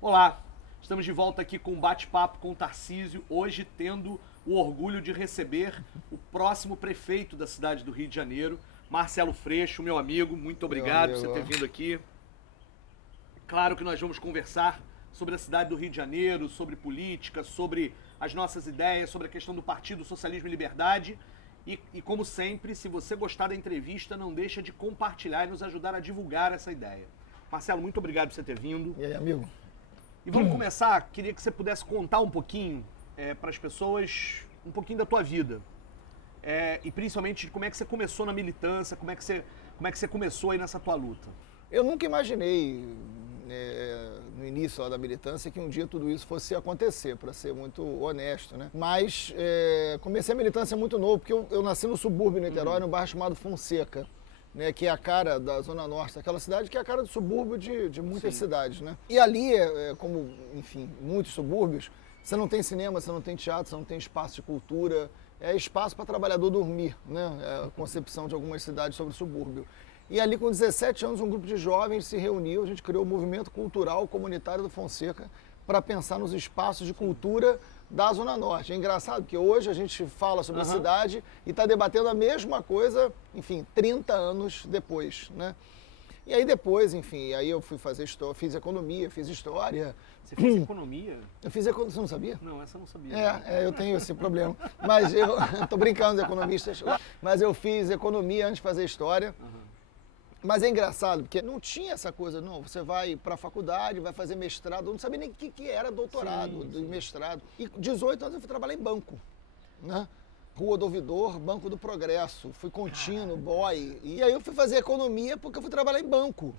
Olá, estamos de volta aqui com um bate-papo com o Tarcísio, hoje tendo o orgulho de receber o próximo prefeito da cidade do Rio de Janeiro, Marcelo Freixo, meu amigo, muito obrigado por você ter vindo aqui. Claro que nós vamos conversar sobre a cidade do Rio de Janeiro, sobre política, sobre as nossas ideias, sobre a questão do Partido Socialismo e Liberdade. E como sempre, se você gostar da entrevista, não deixa de compartilhar e nos ajudar a divulgar essa ideia. Marcelo, muito obrigado por você ter vindo. E aí, amigo? E vamos começar, queria que você pudesse contar um pouquinho para as pessoas, um pouquinho da tua vida. E principalmente de como é que você começou na militância, como é que você começou aí nessa tua luta. Eu nunca imaginei, no início lá da militância, que um dia tudo isso fosse acontecer, para ser muito honesto, né? Mas comecei a militância muito novo, porque eu nasci no subúrbio de Niterói, num bairro chamado Fonseca, né, que é a cara da Zona Norte daquela cidade, que é a cara do subúrbio de muitas cidades, né? E ali, como, enfim, muitos subúrbios, você não tem cinema, você não tem teatro, você não tem espaço de cultura, é espaço para trabalhador dormir, né? É a concepção de algumas cidades sobre o subúrbio. E ali, com 17 anos, um grupo de jovens se reuniu, a gente criou o Movimento Cultural Comunitário do Fonseca para pensar nos espaços de cultura da Zona Norte. É engraçado porque hoje a gente fala sobre a cidade e está debatendo a mesma coisa, enfim, 30 anos depois, né? E aí depois, enfim, aí eu fui fazer história, fiz economia, fiz história. Você fez economia? Eu fiz economia, você não sabia? Não, essa eu não sabia. Eu tenho esse problema. Mas eu tô brincando dos economistas, mas eu fiz economia antes de fazer história. Mas é engraçado, porque não tinha essa coisa, não, você vai para a faculdade, vai fazer mestrado, eu não sabia nem o que era doutorado, mestrado. E 18 anos eu fui trabalhar em banco, né? Rua do Ouvidor, Banco do Progresso, fui contínuo, boy. E aí eu fui fazer economia porque eu fui trabalhar em banco.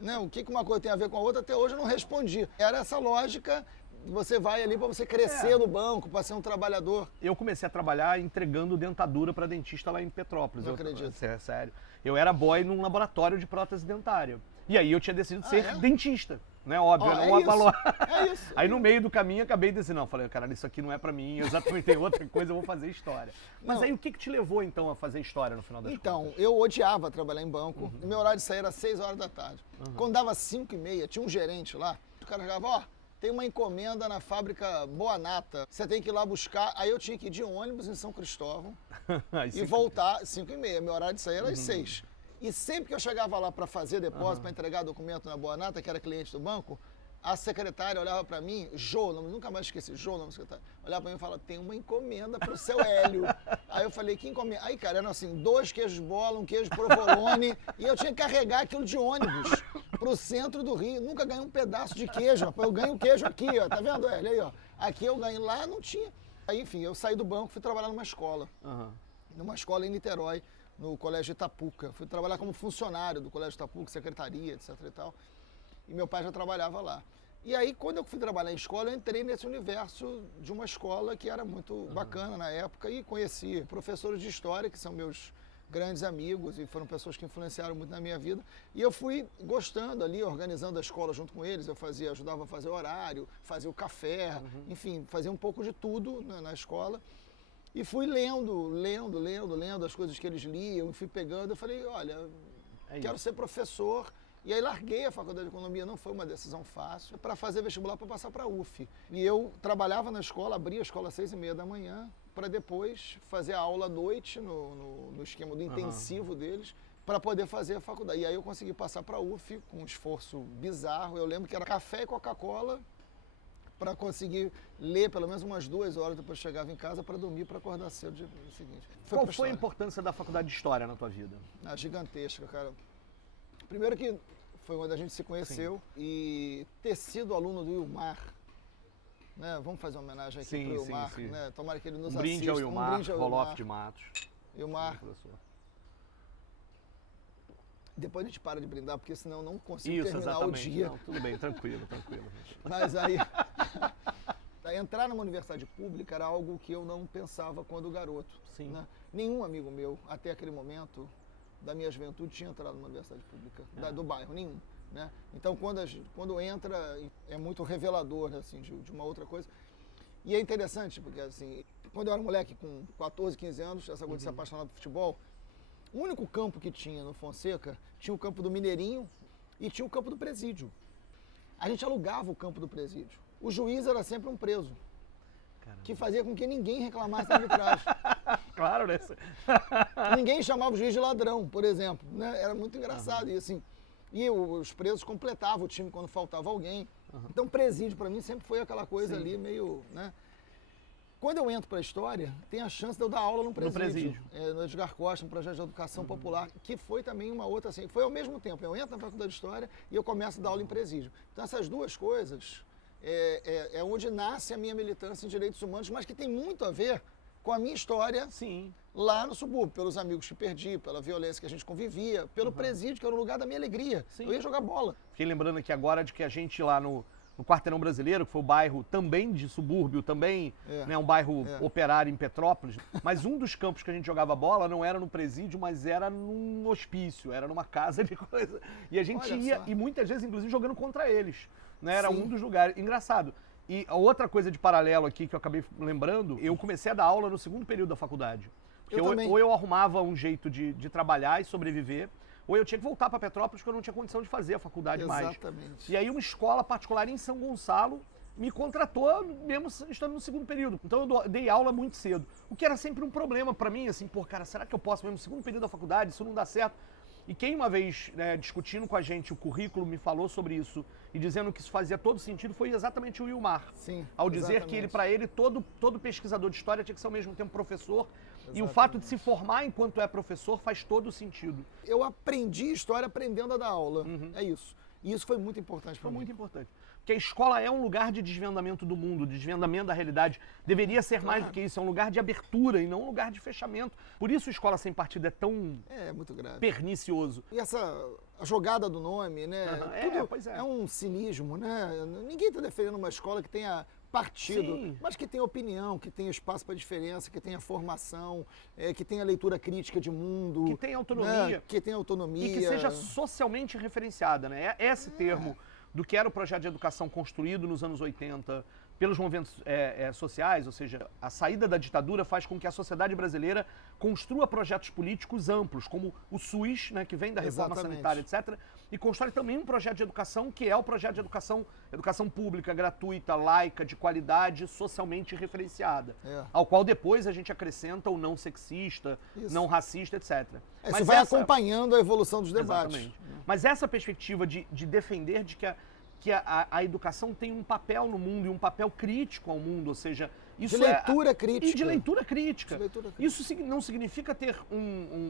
Né? O que uma coisa tem a ver com a outra, até hoje eu não respondi. Era essa lógica, você vai ali para você crescer no banco, para ser um trabalhador. Eu comecei a trabalhar entregando dentadura para dentista lá em Petrópolis. Não acredito. Sério. Eu era boy num laboratório de prótese dentária. E aí eu tinha decidido ser dentista, né? Óbvio, É isso. Aí no meio do caminho acabei decidindo, não, falei, cara, isso aqui não é pra mim, eu exatamente tenho outra coisa, eu vou fazer história. Mas aí o que te levou então a fazer história no final das contas? Então, eu odiava trabalhar em banco, o meu horário de sair era 6 horas da tarde. Quando dava 5h30, tinha um gerente lá, o cara chegava, tem uma encomenda na fábrica Boanata, você tem que ir lá buscar. Aí eu tinha que ir de ônibus em São Cristóvão e voltar 5h30, meu horário de sair era às 6. E sempre que eu chegava lá para fazer depósito, para entregar documento na Boanata, que era cliente do banco, a secretária olhava para mim, nunca mais esqueci, nome secretária, olhava para mim e falava, tem uma encomenda para o seu Hélio. Aí eu falei, que encomenda? Aí, cara, eram assim, 2 queijos bola, um queijo provolone, e eu tinha que carregar aquilo de ônibus pro centro do Rio. Nunca ganhei um pedaço de queijo, rapaz. Eu ganho um queijo aqui, ó, tá vendo, Hélio? Aí, ó, aqui eu ganhei, lá não tinha. Aí, enfim, eu saí do banco, fui trabalhar numa escola em Niterói, no Colégio Itapuca. Fui trabalhar como funcionário do Colégio Itapuca, secretaria, etc e tal. E meu pai já trabalhava lá. E aí, quando eu fui trabalhar em escola, eu entrei nesse universo de uma escola que era muito bacana na época e conheci professores de história, que são meus grandes amigos e foram pessoas que influenciaram muito na minha vida. E eu fui gostando ali, organizando a escola junto com eles. Eu ajudava a fazer horário, fazia o café, enfim, fazia um pouco de tudo na escola. E fui lendo as coisas que eles liam, fui pegando. Eu falei, olha, quero ser professor. E aí larguei a faculdade de economia, não foi uma decisão fácil, para fazer vestibular para passar para a UF. E eu trabalhava na escola, abria a escola às 6h30 da manhã, para depois fazer a aula à noite, no esquema do intensivo deles, para poder fazer a faculdade. E aí eu consegui passar para a UF com um esforço bizarro. Eu lembro que era café e Coca-Cola, para conseguir ler pelo menos umas 2 horas depois chegava em casa para dormir, para acordar cedo no dia seguinte. Qual foi a importância da faculdade de História na tua vida? Gigantesca, cara. Primeiro que foi onde a gente se conheceu e ter sido aluno do Ilmar, né? Vamos fazer uma homenagem aqui pro Ilmar, né? Tomara que ele nos assista. Brinde ao Ilmar, Roloff de Matos. Ilmar. Depois a gente para de brindar, porque senão eu não consigo terminar o dia. Não, tudo bem, tranquilo. Mas aí, entrar numa universidade pública era algo que eu não pensava quando garoto. Né? Nenhum amigo meu, até aquele momento da minha juventude, tinha entrado numa universidade pública, do bairro, nenhum. Né? Então, quando entra, é muito revelador assim, de uma outra coisa. E é interessante, porque assim, quando eu era moleque, com 14, 15 anos, essa coisa de se apaixonar por futebol, o único campo que tinha no Fonseca, tinha o campo do Mineirinho e tinha o campo do Presídio. A gente alugava o campo do Presídio. O juiz era sempre um preso, que fazia com que ninguém reclamasse da arbitragem. Claro, né? Ninguém chamava o juiz de ladrão, por exemplo, né? Era muito engraçado, e assim, e os presos completavam o time quando faltava alguém. Então, presídio para mim sempre foi aquela coisa ali meio, né? Quando eu entro para a história, tem a chance de eu dar aula no presídio. No Edgar Costa, um projeto de educação popular, que foi também uma outra, assim, foi ao mesmo tempo. Eu entro na faculdade de História e eu começo a dar aula em presídio. Então, essas duas coisas é onde nasce a minha militância em direitos humanos, mas que tem muito a ver com a minha história lá no subúrbio, pelos amigos que perdi, pela violência que a gente convivia, pelo presídio, que era o lugar da minha alegria. Eu ia jogar bola. Fiquei lembrando aqui agora de que a gente lá no Quarteirão Brasileiro, que foi o bairro também de subúrbio, também um bairro operário em Petrópolis, mas um dos campos que a gente jogava bola não era no presídio, mas era num hospício, era numa casa de coisa. E a gente ia, e muitas vezes, inclusive, jogando contra eles. Né? Era um dos lugares. Engraçado. E a outra coisa de paralelo aqui que eu acabei lembrando, eu comecei a dar aula no segundo período da faculdade. Porque ou eu arrumava um jeito de trabalhar e sobreviver, ou eu tinha que voltar para Petrópolis porque eu não tinha condição de fazer a faculdade mais. Exatamente. E aí uma escola particular em São Gonçalo me contratou mesmo estando no segundo período. Então eu dei aula muito cedo. O que era sempre um problema para mim, assim, pô, cara, será que eu posso mesmo no segundo período da faculdade? Isso não dá certo. E quem uma vez, discutindo com a gente o currículo, me falou sobre isso e dizendo que isso fazia todo sentido foi exatamente o Wilmar. Sim, ao dizer que para ele, todo pesquisador de história tinha que ser ao mesmo tempo professor. Exatamente. E o fato de se formar enquanto é professor faz todo sentido. Eu aprendi história aprendendo a dar aula. É isso. E isso foi muito importante para mim. Foi muito importante. Porque a escola é um lugar de desvendamento do mundo, de desvendamento da realidade. Deveria ser mais do que isso, é um lugar de abertura e não um lugar de fechamento. Por isso a Escola Sem Partido é tão muito grave. Pernicioso. E a jogada do nome, né? Tudo é um cinismo, né? Ninguém está defendendo uma escola que tenha partido, mas que tenha opinião, que tenha espaço para diferença, que tenha formação, que tenha leitura crítica de mundo. Que tenha autonomia. Né? Que tenha autonomia. E que seja socialmente referenciada, né? Esse termo do que era o projeto de educação construído nos anos 80 pelos movimentos sociais, ou seja, a saída da ditadura faz com que a sociedade brasileira construa projetos políticos amplos, como o SUS, né, que vem da reforma sanitária, etc., e constrói também um projeto de educação que é o projeto de educação pública, gratuita, laica, de qualidade, socialmente referenciada, ao qual depois a gente acrescenta o não sexista, não racista, etc. Mas isso vai acompanhando a evolução dos debates. Exatamente. Mas essa perspectiva de defender de que a educação tem um papel no mundo e um papel crítico ao mundo, ou seja, isso de leitura crítica. E de leitura crítica. Isso não significa ter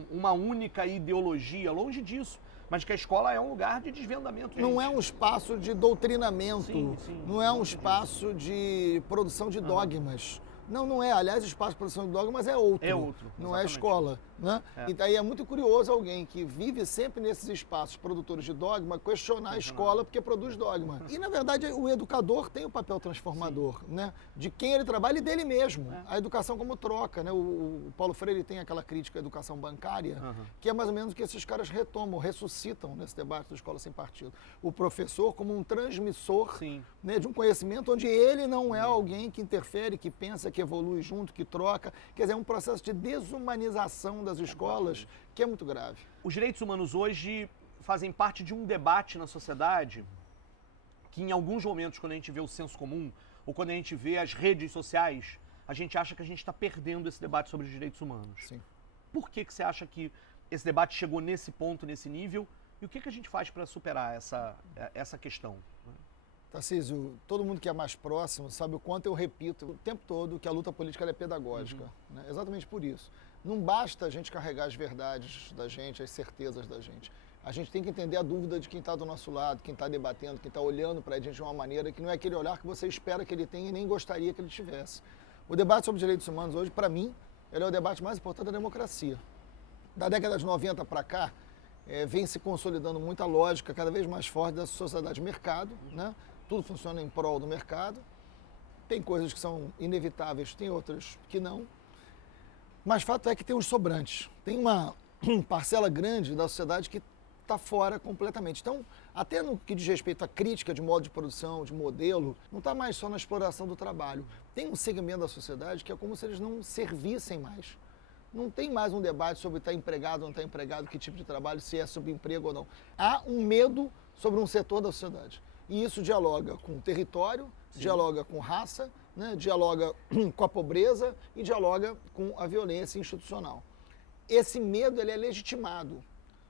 uma única ideologia, longe disso, mas que a escola é um lugar de desvendamento. Não é um espaço de doutrinamento, não é um espaço de produção de dogmas. Não é. Aliás, o espaço de produção de dogmas é outro. É outro. Não é a escola. Né? E daí é muito curioso alguém que vive sempre nesses espaços produtores de dogma questionar a escola porque produz dogma. E, na verdade, o educador tem o papel transformador, né? De quem ele trabalha e dele mesmo. A educação como troca. Né? O Paulo Freire tem aquela crítica à educação bancária, que é mais ou menos o que esses caras retomam, ressuscitam nesse debate do Escola Sem Partido. O professor como um transmissor, né, de um conhecimento onde ele não é alguém que interfere, que pensa, que evolui junto, que troca. Quer dizer, é um processo de desumanização das escolas que é muito grave. Os direitos humanos hoje fazem parte de um debate na sociedade que em alguns momentos, quando a gente vê o senso comum ou quando a gente vê as redes sociais, a gente acha que a gente está perdendo esse debate sobre os direitos humanos. Sim. Por que você acha que esse debate chegou nesse ponto, nesse nível? E o que a gente faz para superar essa questão? Tarcísio, todo mundo que é mais próximo sabe o quanto eu repito o tempo todo que a luta política é pedagógica. Né? Exatamente por isso. Não basta a gente carregar as verdades da gente, as certezas da gente. A gente tem que entender a dúvida de quem está do nosso lado, quem está debatendo, quem está olhando para a gente de uma maneira que não é aquele olhar que você espera que ele tenha e nem gostaria que ele tivesse. O debate sobre direitos humanos hoje, para mim, ele é o debate mais importante da democracia. Da década de 90 para cá, vem se consolidando muita lógica cada vez mais forte da sociedade de mercado, né? Tudo funciona em prol do mercado. Tem coisas que são inevitáveis, tem outras que não. Mas fato é que tem os sobrantes. Tem uma parcela grande da sociedade que está fora completamente. Então, até no que diz respeito à crítica de modo de produção, de modelo, não está mais só na exploração do trabalho. tem um segmento da sociedade que é como se eles não servissem mais. Não tem mais um debate sobre estar empregado ou não estar empregado, que tipo de trabalho, se é subemprego ou não. Há um medo sobre um setor da sociedade. E isso dialoga com o território, dialoga com raça, né, dialoga com a pobreza e dialoga com a violência institucional. Esse medo ele é legitimado.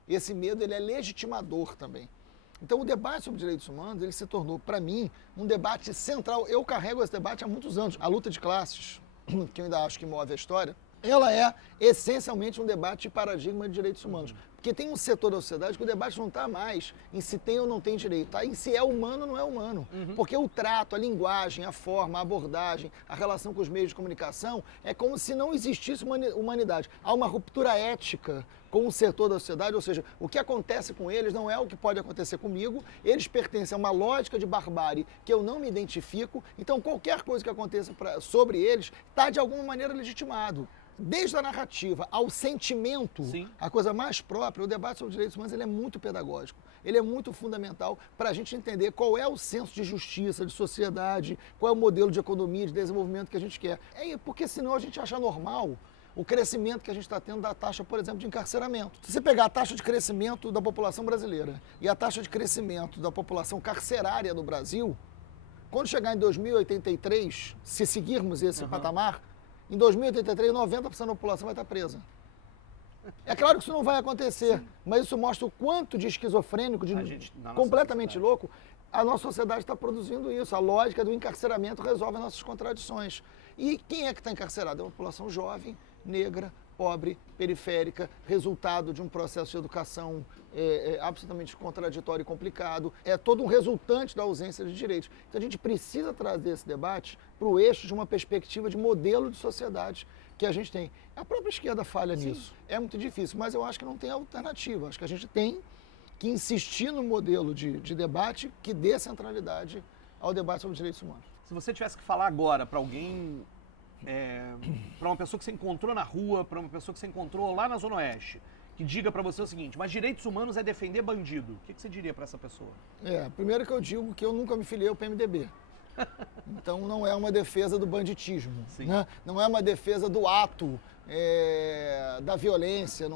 Esse medo ele é legitimador também. Então o debate sobre direitos humanos ele se tornou, para mim, um debate central. Eu carrego esse debate há muitos anos. A luta de classes, que eu ainda acho que move a história, ela é essencialmente um debate de paradigma de direitos humanos. Porque tem um setor da sociedade que o debate não está mais em se tem ou não tem direito, tá? Em se é humano ou não é humano. Porque o trato, a linguagem, a forma, a abordagem, a relação com os meios de comunicação é como se não existisse humanidade. Há uma ruptura ética com o setor da sociedade, ou seja, o que acontece com eles não é o que pode acontecer comigo, eles pertencem a uma lógica de barbárie que eu não me identifico, então qualquer coisa que aconteça sobre eles está de alguma maneira legitimado. Desde a narrativa ao sentimento, a coisa mais própria, o debate sobre direitos humanos ele é muito pedagógico, ele é muito fundamental para a gente entender qual é o senso de justiça, de sociedade, qual é o modelo de economia, de desenvolvimento que a gente quer. Porque senão a gente acha normal o crescimento que a gente está tendo da taxa, por exemplo, de encarceramento. Se você pegar a taxa de crescimento da população brasileira e a taxa de crescimento da população carcerária no Brasil, quando chegar em 2083, se seguirmos esse patamar, em 2083, 90% da população vai estar presa. É claro que isso não vai acontecer, mas isso mostra o quanto de esquizofrênico, de completamente louco, a nossa sociedade está produzindo isso. A lógica do encarceramento resolve as nossas contradições. E quem é que está encarcerado? É uma população jovem, negra, pobre, periférica, resultado de um processo de educação absolutamente contraditório e complicado. É todo um resultante da ausência de direitos. Então a gente precisa trazer esse debate para o eixo de uma perspectiva de modelo de sociedade que a gente tem. A própria esquerda falha nisso. É muito difícil, mas eu acho que não tem alternativa. Acho que a gente tem que insistir no modelo de debate que dê centralidade ao debate sobre direitos humanos. Se você tivesse que falar agora para alguém, para uma pessoa que você encontrou na rua, para uma pessoa que você encontrou lá na Zona Oeste, que diga para você o seguinte, mas direitos humanos é defender bandido, o que você diria para essa pessoa? Primeiro que eu digo que eu nunca me filiei ao PMDB. Então não é uma defesa do banditismo, né? Não é uma defesa do ato, da violência,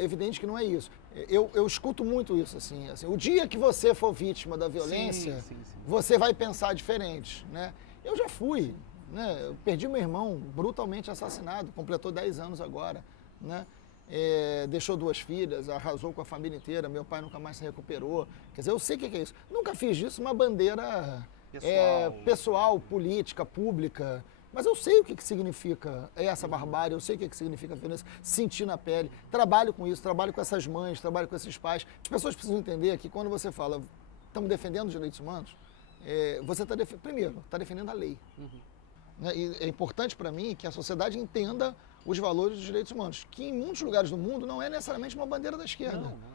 evidente que não é isso. Eu escuto muito isso, assim, o dia que você for vítima da violência, você vai pensar diferente, né? Eu já fui, né? Eu perdi meu irmão brutalmente assassinado, completou 10 anos agora, né? Deixou 2 filhas, arrasou com a família inteira, meu pai nunca mais se recuperou. Quer dizer, eu sei o que é isso. Nunca fiz disso uma bandeira pessoal, política, pública. Mas eu sei o que significa essa barbárie, eu sei o que significa a violência, sentir na pele. Trabalho com isso, trabalho com essas mães, trabalho com esses pais. As pessoas precisam entender que quando você fala, estamos defendendo os direitos humanos, você está defendendo a lei. Né? E é importante para mim que a sociedade entenda os valores dos direitos humanos, que em muitos lugares do mundo não é necessariamente uma bandeira da esquerda. Não.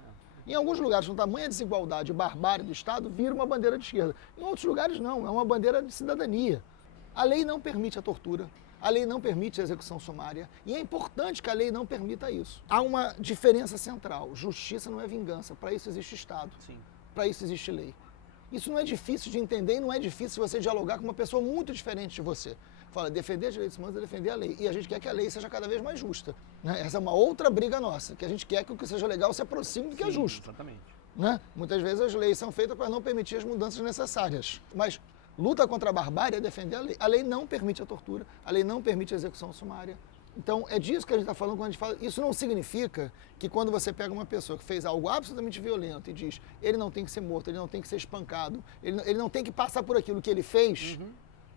Em alguns lugares, com tamanha desigualdade e barbárie do Estado, vira uma bandeira de esquerda. Em outros lugares, não, é uma bandeira de cidadania. A lei não permite a tortura, a lei não permite a execução sumária, e é importante que a lei não permita isso. Há uma diferença central, justiça não é vingança, para isso existe Estado, para isso existe lei. Isso não é difícil de entender e não é difícil você dialogar com uma pessoa muito diferente de você. Fala, defender direitos humanos é defender a lei. E a gente quer que a lei seja cada vez mais justa. Né? Essa é uma outra briga nossa, que a gente quer que o que seja legal se aproxime do que é justo. Exatamente. Né? Muitas vezes as leis são feitas para não permitir as mudanças necessárias. Mas luta contra a barbárie é defender a lei. A lei não permite a tortura, a lei não permite a execução sumária. Então, é disso que a gente está falando quando a gente fala. Isso não significa que quando você pega uma pessoa que fez algo absolutamente violento e diz ele não tem que ser morto, ele não tem que ser espancado, ele não tem que passar por aquilo que ele fez,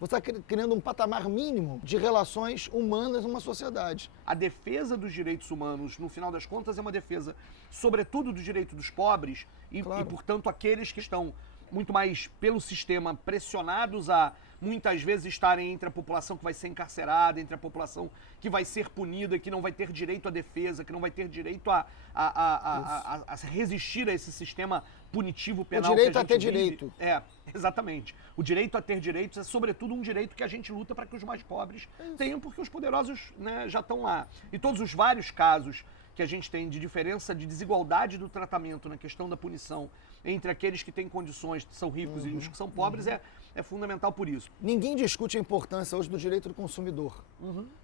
você está criando um patamar mínimo de relações humanas numa sociedade. A defesa dos direitos humanos, no final das contas, é uma defesa, sobretudo, do direito dos pobres e, portanto, aqueles que estão muito mais pelo sistema pressionados a muitas vezes estarem entre a população que vai ser encarcerada, entre a população que vai ser punida, que não vai ter direito à defesa, que não vai ter direito a resistir a esse sistema punitivo penal. O direito que a gente a ter direito. Exatamente. O direito a ter direitos é, sobretudo, um direito que a gente luta para que os mais pobres tenham, porque os poderosos, né, já estão lá. E todos os vários casos que a gente tem de diferença, de desigualdade do tratamento na questão da punição entre aqueles que têm condições, são ricos e os que são pobres, é fundamental por isso. Ninguém discute a importância hoje do direito do consumidor.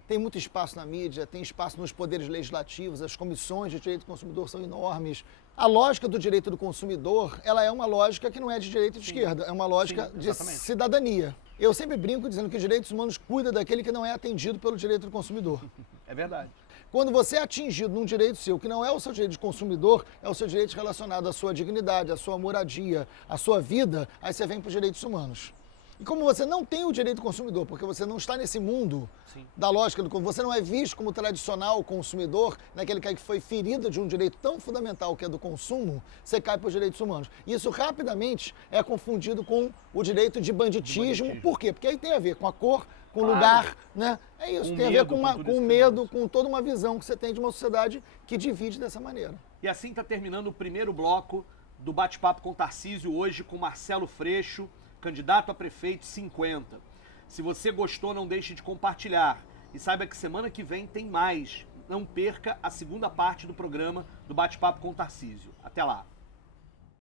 Tem muito espaço na mídia, tem espaço nos poderes legislativos, as comissões de direito do consumidor são enormes. A lógica do direito do consumidor, ela é uma lógica que não é de direita e de esquerda, é uma lógica de cidadania. Eu sempre brinco dizendo que os direitos humanos cuida daquele que não é atendido pelo direito do consumidor. É verdade. Quando você é atingido num direito seu, que não é o seu direito de consumidor, é o seu direito relacionado à sua dignidade, à sua moradia, à sua vida, aí você vem para os direitos humanos. E como você não tem o direito do consumidor, porque você não está nesse mundo da lógica do consumidor, você não é visto como tradicional consumidor, naquele que foi ferido de um direito tão fundamental que é do consumo, você cai para os direitos humanos. Isso rapidamente é confundido com o direito de banditismo. Por quê? Porque aí tem a ver com a cor, com o lugar, né? É isso, tem a ver com o medo, com toda uma visão que você tem de uma sociedade que divide dessa maneira. E assim está terminando o primeiro bloco do Bate-Papo com Tarcísio, hoje com Marcelo Freixo, candidato a prefeito 50. Se você gostou, não deixe de compartilhar. E saiba que semana que vem tem mais. Não perca a segunda parte do programa do Bate-Papo com Tarcísio. Até lá.